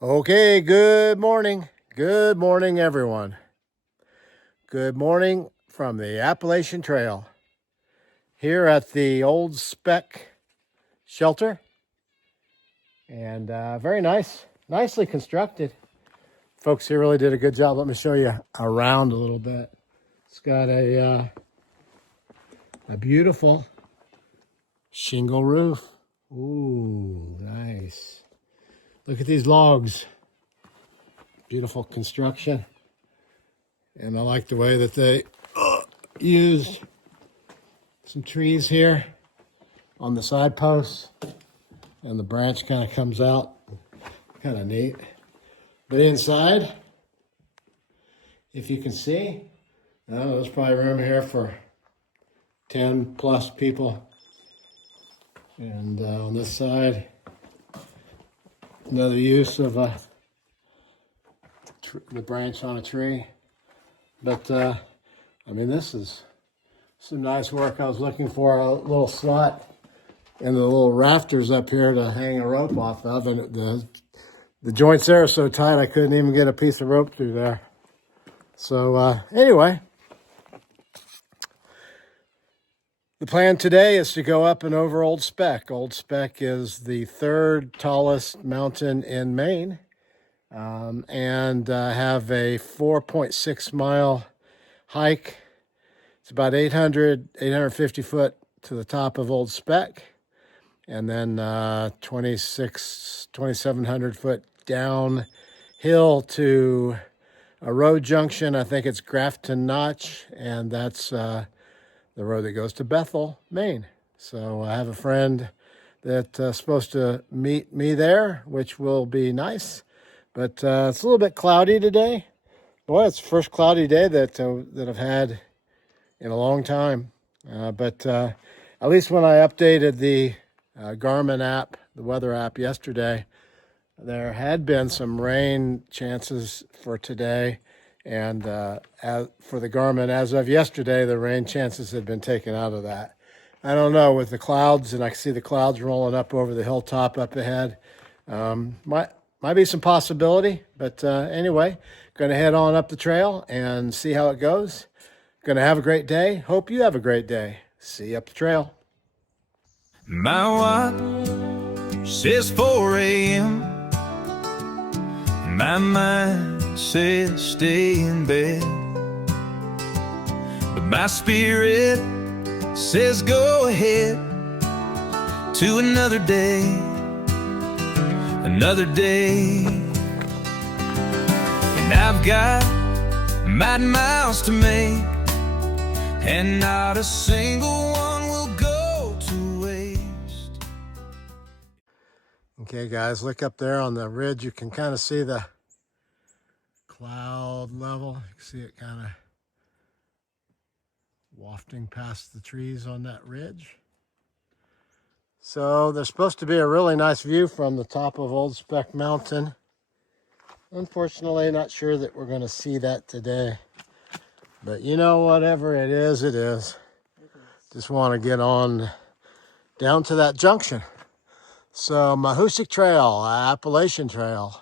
Okay, good morning. Good morning, everyone. Good morning from the Appalachian Trail here at the old Speck shelter. And very nice, nicely constructed. Folks here really did a good job. Let me show you around a little bit. It's got a beautiful shingle roof. Ooh, nice. Look at these logs. Beautiful construction. And I like the way that they used some trees here on the side posts. And the branch kind of comes out. Kind of neat. But inside, if you can see, I don't know, there's probably room here for 10 plus people. And on this side, another use of the branch on a tree. But I mean, this is some nice work. I was looking for a little slot in the little rafters up here to hang a rope off of, and the joints there are so tight I couldn't even get a piece of rope through there. So anyway, the plan today is to go up and over Old Speck. Old Speck is the third tallest mountain in Maine, and have a 4.6 mile hike. It's about 850 foot to the top of Old Speck, and then 2,700 foot downhill to a road junction. I think it's Grafton Notch, and that's the road that goes to Bethel, Maine. So I have a friend that's supposed to meet me there, which will be nice. But it's a little bit cloudy today. Boy, it's the first cloudy day that I've had in a long time. But at least when I updated the Garmin app, the weather app yesterday, there had been some rain chances for today. And for the Garmin, as of yesterday, the rain chances had been taken out of that. I don't know, with the clouds, and I can see the clouds rolling up over the hilltop up ahead. Might be some possibility, but anyway, going to head on up the trail and see how it goes. Going to have a great day. Hope you have a great day. See you up the trail. My watch says 4 a.m. My mind says stay in bed, but my spirit says go ahead to another day, another day. And I've got mighty miles to make, and not a single one will go to waste. Okay, guys, look up there on the ridge. You can kind of see the cloud level. You can see it kind of wafting past the trees on that ridge. So there's supposed to be a really nice view from the top of Old Speck Mountain. Unfortunately, not sure that we're going to see that today. But you know, whatever it is, it is. Just want to get on down to that junction. So Mahoosic Trail, Appalachian Trail,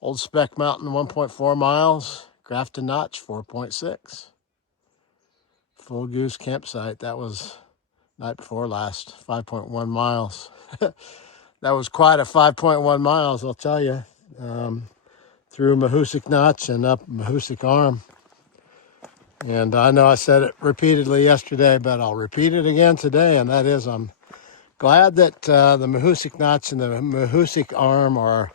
Old Speck Mountain 1.4 miles, Grafton Notch 4.6. Full Goose Campsite, that was night before last, 5.1 miles. That was quite a 5.1 miles, I'll tell you. Through Mahoosic Notch and up Mahoosic Arm. And I know I said it repeatedly yesterday, but I'll repeat it again today, and that is I'm glad that the Mahoosic Notch and the Mahoosic Arm are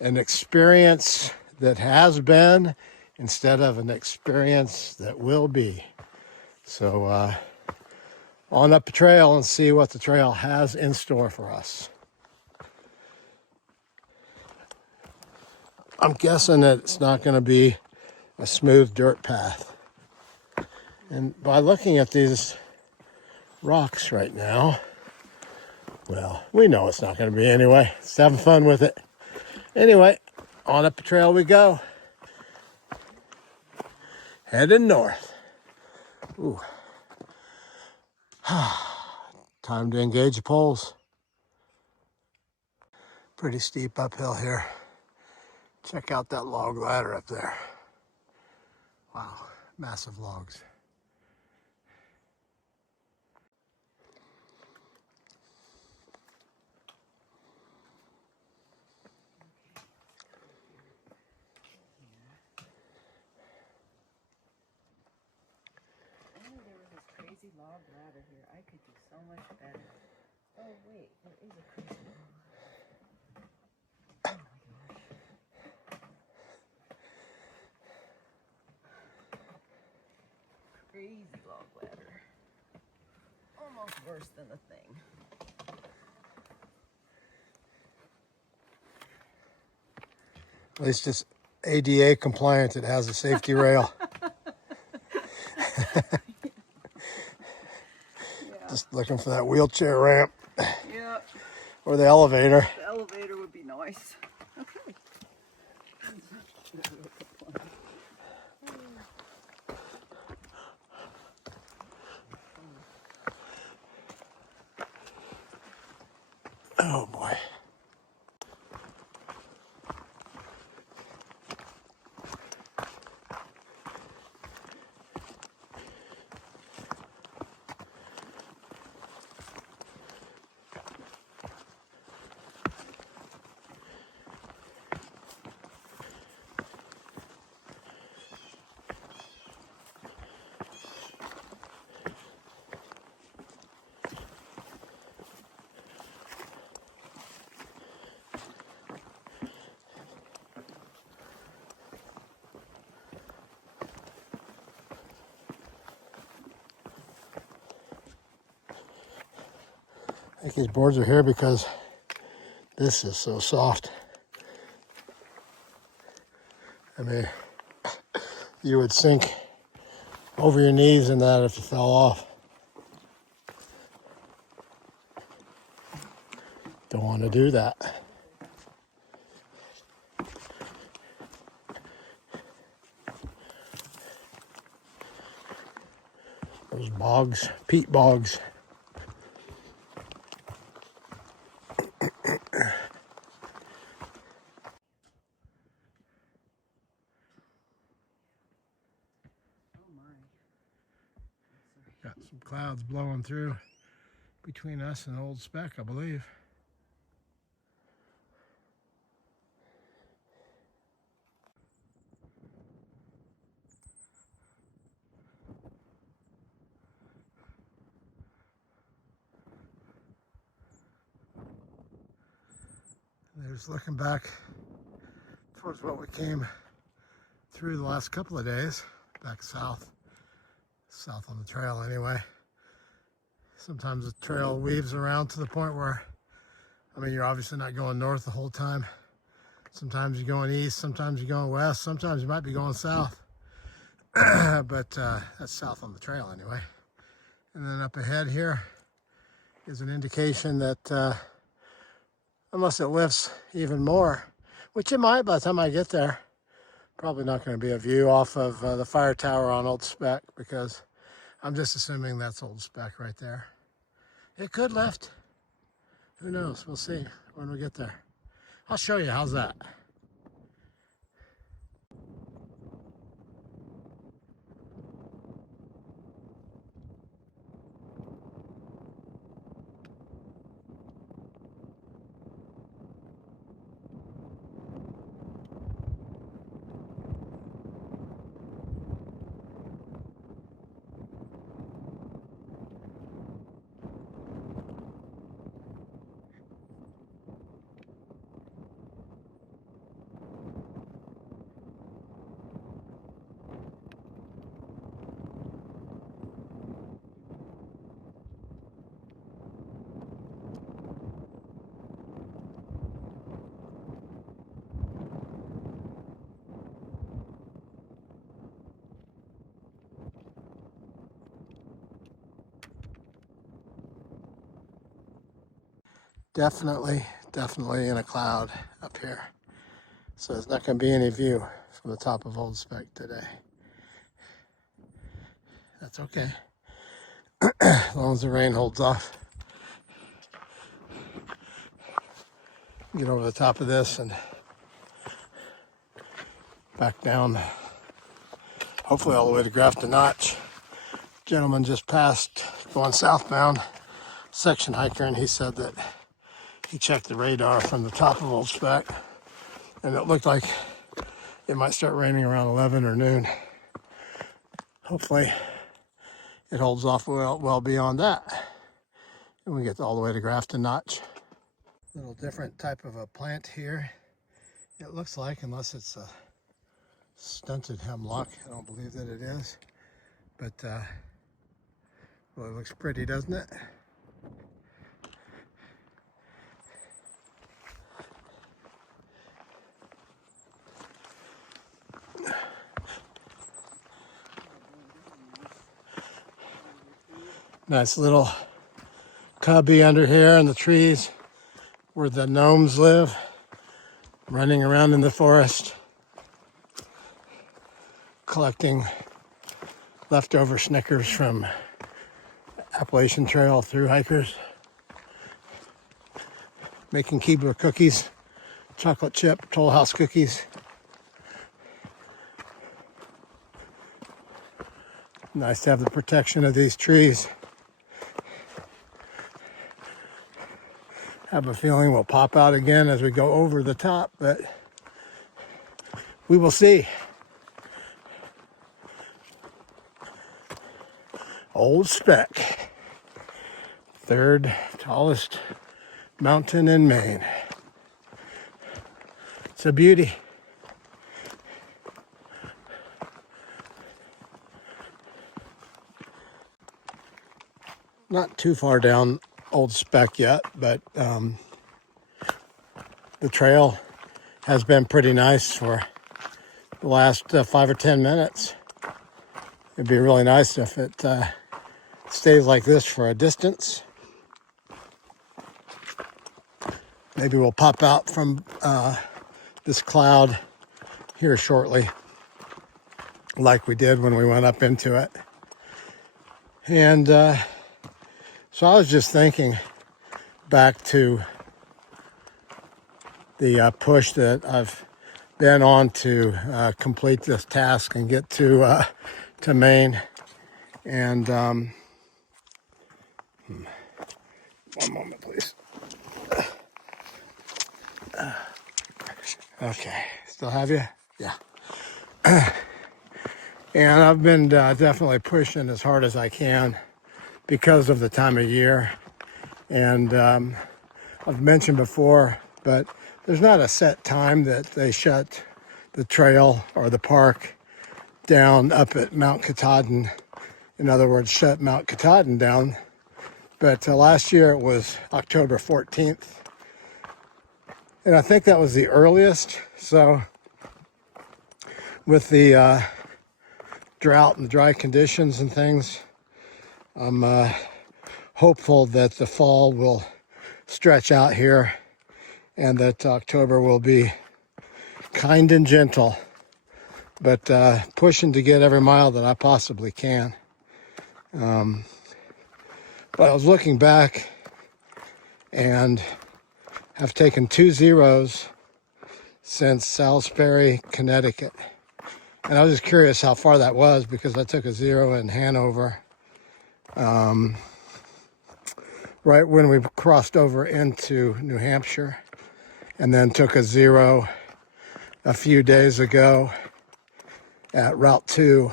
an experience that has been instead of an experience that will be. So on up the trail and see what the trail has in store for us. I'm guessing that it's not going to be a smooth dirt path. And by looking at these rocks right now, well, we know it's not going to be anyway. Just having fun with it. Anyway, on up the trail we go. Heading north. Ooh. Time to engage the poles. Pretty steep uphill here. Check out that log ladder up there. Wow, massive logs. Log ladder here. I could do so much better. Oh wait, there is a crazy log. Oh my gosh. Crazy log ladder. Almost worse than the thing. At least it's ADA compliant. It has a safety rail. Just looking for that wheelchair ramp. Yeah. Or the elevator. The elevator would be nice. Okay. Oh boy. I think these boards are here because this is so soft. I mean, you would sink over your knees in that if you fell off. Don't want to do that. Those bogs, peat bogs. Got some clouds blowing through between us and Old Speck, I believe. There's looking back towards what we came through the last couple of days, back south on the trail anyway. Sometimes the trail weaves around to the point where, I mean, you're obviously not going north the whole time. Sometimes you're going east, sometimes you're going west, sometimes you might be going south. But that's south on the trail anyway. And then up ahead here is an indication that unless it lifts even more, which it might by the time I get there, probably not going to be a view off of the fire tower on Old Speck, because I'm just assuming that's Old Speck right there. It could lift. Who knows? We'll see when we get there. I'll show you. How's that? Definitely in a cloud up here. So there's not going to be any view from the top of Old Speck today. That's okay. As long as the rain holds off. Get over the top of this and back down, hopefully all the way to Grafton Notch. Gentleman just passed going southbound, section hiker, and he said that he checked the radar from the top of Old Speck, and it looked like it might start raining around 11 or noon. Hopefully it holds off well beyond that, and we get all the way to Grafton Notch. A little different type of a plant here, it looks like, unless it's a stunted hemlock. I don't believe that it is, but well, it looks pretty, doesn't it? Nice little cubby under here in the trees where the gnomes live, running around in the forest, collecting leftover Snickers from Appalachian Trail through hikers, making Keebler cookies, chocolate chip Toll House cookies. Nice to have the protection of these trees. Have a feeling we'll pop out again as we go over the top, but we will see. Old Speck, third tallest mountain in Maine. It's a beauty. Not too far down Old Speck yet, but the trail has been pretty nice for the last 5 or 10 minutes. It'd be really nice if it stays like this for a distance. Maybe we'll pop out from this cloud here shortly, like we did when we went up into it. And so I was just thinking back to the push that I've been on to complete this task and get to Maine. And one moment, please. Okay, still have you? Yeah. And I've been definitely pushing as hard as I can because of the time of year. And I've mentioned before, but there's not a set time that they shut the trail or the park down up at Mount Katahdin. In other words, shut Mount Katahdin down. But last year it was October 14th. And I think that was the earliest. So with the drought and dry conditions and things, I'm hopeful that the fall will stretch out here and that October will be kind and gentle, but pushing to get every mile that I possibly can. But I was looking back and have taken 2 zeros since Salisbury, Connecticut. And I was just curious how far that was because I took a 0 in Hanover right when we crossed over into New Hampshire, and then took a 0 a few days ago at Route 2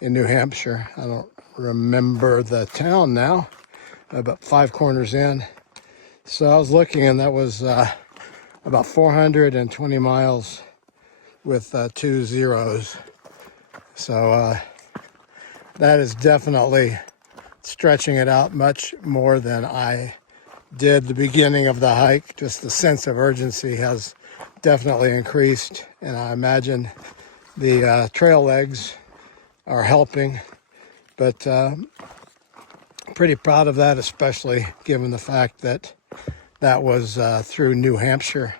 in New Hampshire. I don't remember the town now, about 5 corners in. So I was looking, and that was about 420 miles with 2 zeros. So that is definitely stretching it out much more than I did the beginning of the hike. Just the sense of urgency has definitely increased, and I imagine the trail legs are helping. But pretty proud of that, especially given the fact that that was through New Hampshire,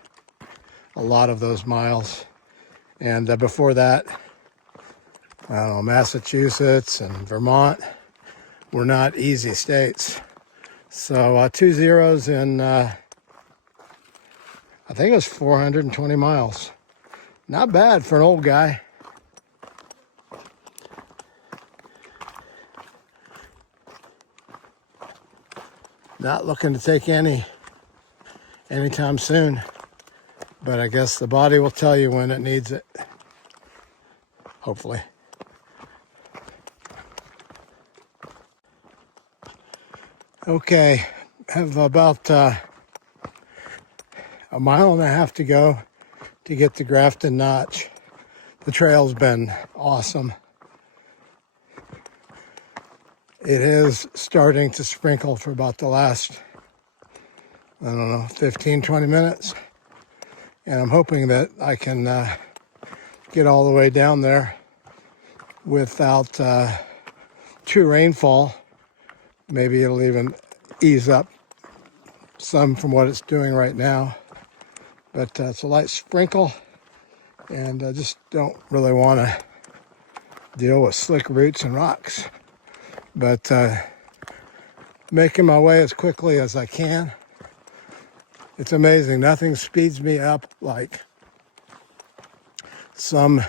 a lot of those miles. And before that, I don't know, Massachusetts and Vermont were not easy states. So 2 zeros in, I think it was 420 miles. Not bad for an old guy. Not looking to take anytime soon, but I guess the body will tell you when it needs it, hopefully. Okay, have about a mile and a half to go to get to Grafton Notch. The trail's been awesome. It is starting to sprinkle for about the last, I don't know, 15, 20 minutes. And I'm hoping that I can get all the way down there without true rainfall. Maybe it'll even ease up some from what it's doing right now. But it's a light sprinkle, and I just don't really want to deal with slick roots and rocks. But making my way as quickly as I can. It's amazing. Nothing speeds me up like some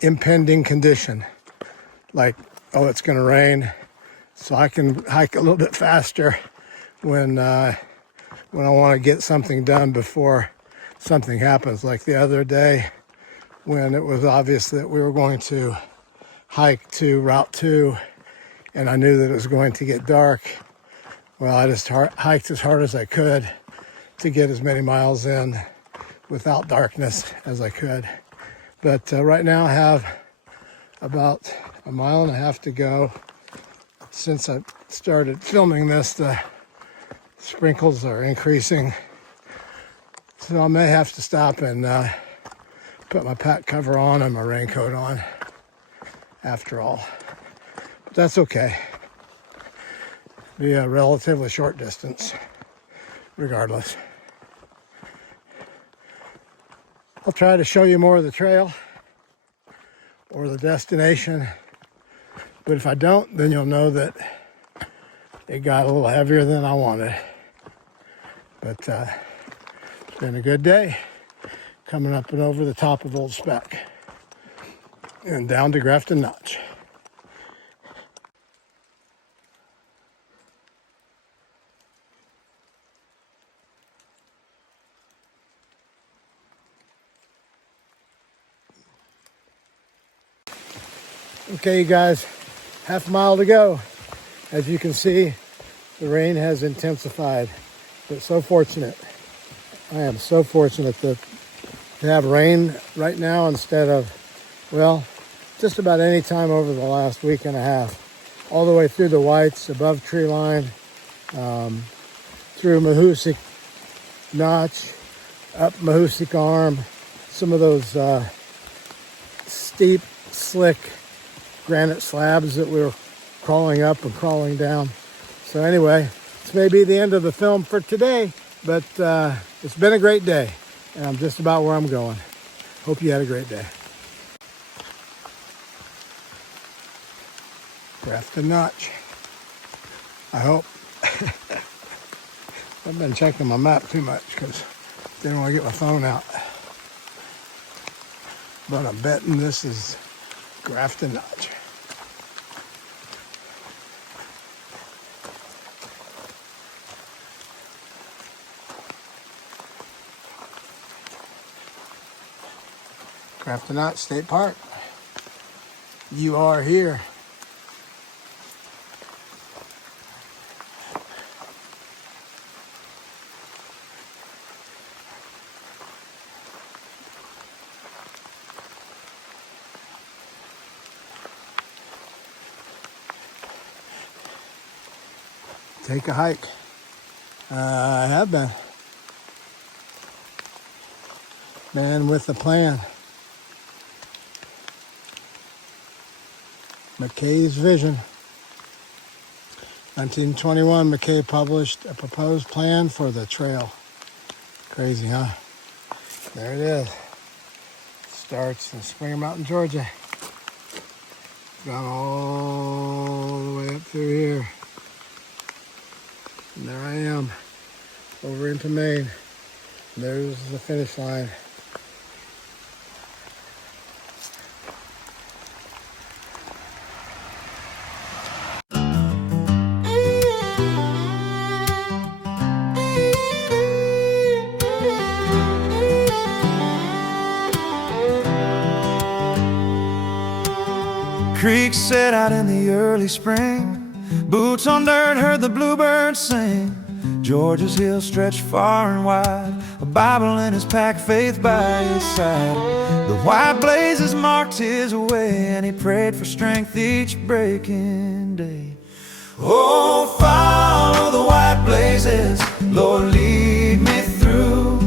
impending condition. Like, oh, it's going to rain, so I can hike a little bit faster when I want to get something done before something happens. Like the other day when it was obvious that we were going to hike to Route 2 and I knew that it was going to get dark. Well, I just hiked as hard as I could to get as many miles in without darkness as I could. But right now I have about a mile and a half to go. Since I started filming this, the sprinkles are increasing. So I may have to stop and put my pack cover on and my raincoat on after all. But that's okay. Be a relatively short distance regardless. I'll try to show you more of the trail or the destination, but if I don't, then you'll know that it got a little heavier than I wanted. But it's been a good day coming up and over the top of Old Speck and down to Grafton Notch. Okay, you guys, half a mile to go. As you can see, the rain has intensified, but so fortunate. I am so fortunate to have rain right now instead of, well, just about any time over the last week and a half. All the way through the Whites, above tree line, through Mahoosic Notch, up Mahoosic Arm, some of those steep, slick granite slabs that we were crawling up and crawling down. So anyway, this may be the end of the film for today, but it's been a great day, and I'm just about where I'm going. Hope you had a great day. Grafton Notch. I hope. I've been checking my map too much because I didn't want to get my phone out. But I'm betting this is Grafton Notch. Grafton Notch State Park. You are here. Take a hike. I have been. Man with a plan. McKay's vision. 1921, McKay published a proposed plan for the trail. Crazy, huh? There it is. Starts in Speck Mountain, Georgia. Gone all the way up through here. And there I am, over into Maine. There's the finish line. Creek set out in the early spring, boots on dirt, heard the bluebirds sing. Georgia's hills stretched far and wide, a Bible in his pack, faith by his side. The white blazes marked his way, and he prayed for strength each breaking day. Oh, follow the white blazes, Lord, lead me through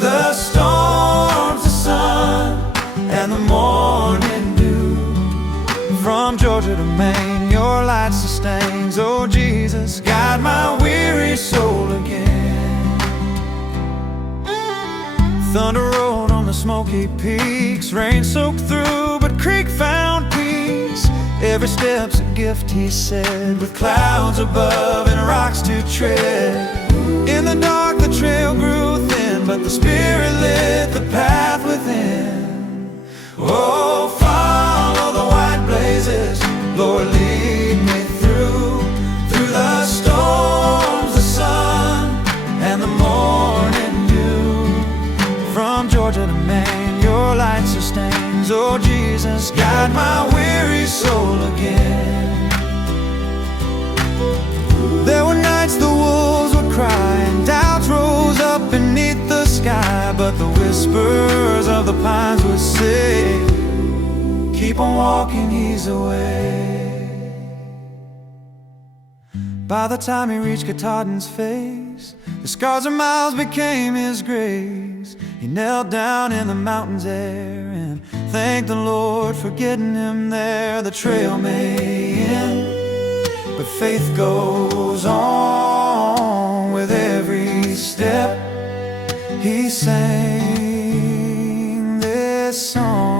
the storms, the sun, and the morning dew. From Georgia to Maine, your light sustains. Oh, Jesus, guide my weary soul again. Thunder rolled on the smoky peaks, rain soaked through, but Creek found peace. Every step's a gift, he said, with clouds above and rocks to tread. In the dark the trail grew thin, but the Spirit lit the path within. Oh, follow the white blazes, Lord, lead me through the storms, the sun, and the morning dew. From Georgia to Maine, your light sustains. Oh, Jesus, guide my weary soul again. There were nights the wolves would cry and doubts rose up beneath the sky, but the whispers of the pines would say, keep on walking, he's away. By the time he reached Katahdin's face, the scars of miles became his grace. He knelt down in the mountain's air and thanked the Lord for getting him there. The trail may end, but faith goes on with every step. He sang this song.